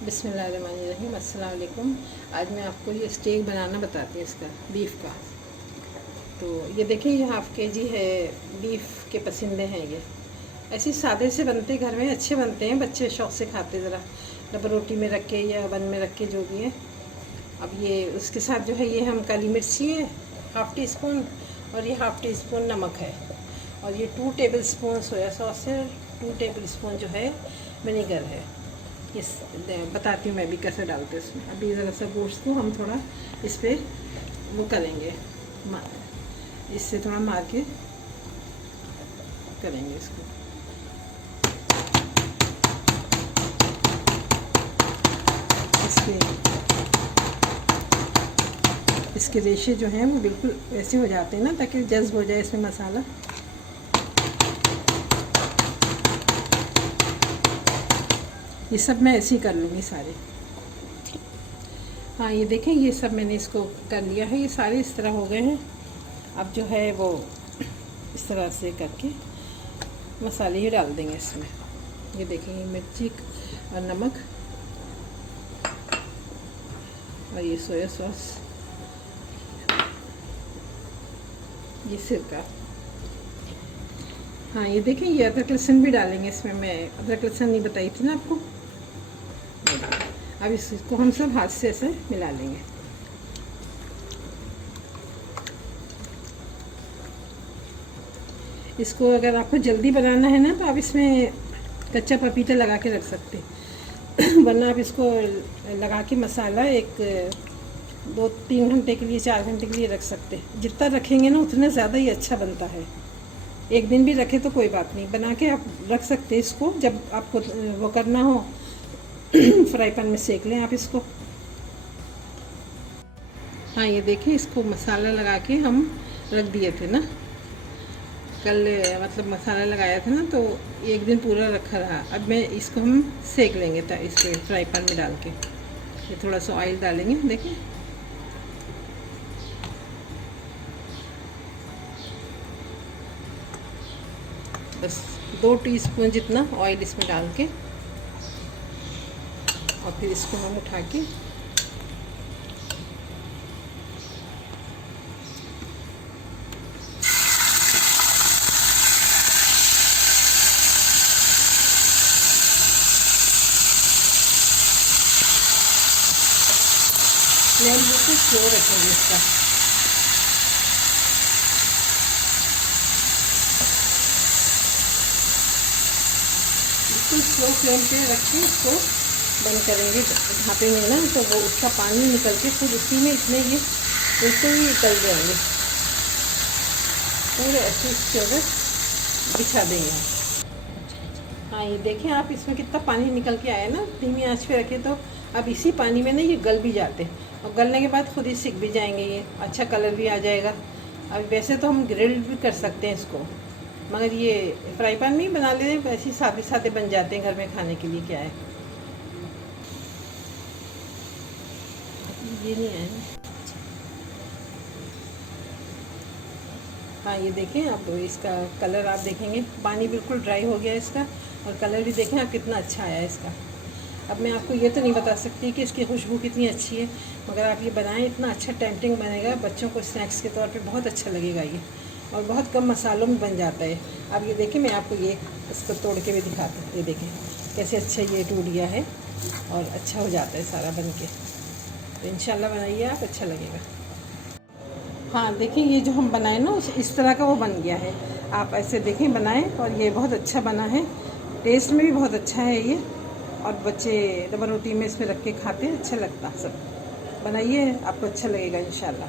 बिस्मिल्लाहिर्रहमानिर्रहीम। अस्सलाम वालेकुम। आज मैं आपको ये स्टेक बनाना बताती हूँ इसका बीफ का। तो ये देखिए, ये हाफ़ केजी है बीफ के पसंदे हैं। ये ऐसे सादे से बनते घर में, अच्छे बनते हैं, बच्चे शौक़ से खाते, ज़रा डबल रोटी में रख के या अवन में रख के, जो भी है। अब ये उसके साथ जो है, ये हम काली मिर्ची है हाफ़ टी स्पून, और ये हाफ़ टी स्पून नमक है, और ये 2 टेबल स्पून सोया सॉस है, 2 टेबल स्पून जो है विनेगर है। ये बताती हूँ मैं भी कैसे डालते हैं इसमें। अभी ज़रा सा गोश्त को हम थोड़ा इस पर वो करेंगे, इससे थोड़ा मार के करेंगे इसको। इसके रेशे जो हैं वो बिल्कुल ऐसे हो जाते हैं ना, ताकि जज्ब हो जाए इसमें मसाला। ये सब मैं ऐसे ही कर लूँगी सारे। हाँ, ये देखें, ये सब मैंने इसको कर लिया है, ये सारे इस तरह हो गए हैं। अब जो है वो इस तरह से करके मसाले ही डाल देंगे इसमें। ये देखेंगे, मिर्ची और नमक, और ये सोया सॉस, ये सिरका। हाँ, ये देखें, ये अदरक लहसुन भी डालेंगे इसमें। मैं अदरक लहसुन नहीं बताई थी ना आपको। अब इसको हम सब हाथ से ऐसे मिला लेंगे। इसको अगर आपको जल्दी बनाना है ना, तो आप इसमें कच्चा पपीता लगा के रख सकते हैं। वरना आप इसको लगा के मसाला एक 2-3 घंटे के लिए, 4 घंटे के लिए रख सकते हैं। जितना रखेंगे ना, उतना ज़्यादा ही अच्छा बनता है। एक दिन भी रखे तो कोई बात नहीं, बना के आप रख सकते हैं इसको। जब आपको वो करना हो फ्राई पैन में सेक लें आप इसको। हाँ, ये देखिए, इसको मसाला लगा के हम रख दिए थे ना कल, मतलब मसाला लगाया था ना, तो एक दिन पूरा रखा रहा। अब मैं इसको हम सेक लेंगे इस पर फ्राई पैन में डाल के। ये थोड़ा सा ऑयल डालेंगे, देखिए। बस 2 टीस्पून जितना ऑयल इसमें डाल के, और फिर इसको हम उठा के फ्लेम बिल्कुल स्लो रखेंगे इसका। बिल्कुल स्लो फ्लेम पे रख के इसको बंद करेंगे ढापे में ना, तो वो उसका पानी निकल के फिर उसी में इतने ये बिल्कुल ही निकल जाएंगे। पूरे ऐसे इसके ऊपर बिछा देंगे। हाँ, ये देखें आप, इसमें कितना पानी निकल के आया ना। धीमी आंच पे रखे तो अब इसी पानी में ना ये गल भी जाते हैं, और गलने के बाद खुद ही सिक भी जाएंगे। ये अच्छा कलर भी आ जाएगा। अब वैसे तो हम ग्रिल्ड भी कर सकते हैं इसको, मगर ये फ्राई पैन में ही बना लेते हैं, वैसे ही सादे सादे बन जाते हैं घर में खाने के लिए। क्या है, ये नहीं है। हाँ, ये देखें आप, इसका कलर आप देखेंगे, पानी बिल्कुल ड्राई हो गया इसका, और कलर भी देखें आप कितना अच्छा आया है इसका। अब मैं आपको ये तो नहीं बता सकती कि इसकी खुशबू कितनी अच्छी है, मगर आप ये बनाएं, इतना अच्छा टेम्पटिंग बनेगा, बच्चों को स्नैक्स के तौर पे बहुत अच्छा लगेगा ये, और बहुत कम मसालों में बन जाता है। अब ये देखें, मैं आपको ये इसको तोड़ के भी दिखाती हूँ। ये देखें कैसे अच्छा ये टूट गया है, और अच्छा हो जाता है सारा बन के। तो इंशाल्लाह बनाइए आप, अच्छा लगेगा। हाँ, देखिए, ये जो हम बनाए ना, इस तरह का वो बन गया है। आप ऐसे देखें बनाएं, और ये बहुत अच्छा बना है, टेस्ट में भी बहुत अच्छा है ये, और बच्चे डबल रोटी में इसमें रख के खाते हैं, अच्छा लगता है। सब बनाइए, आपको अच्छा लगेगा इंशाल्लाह।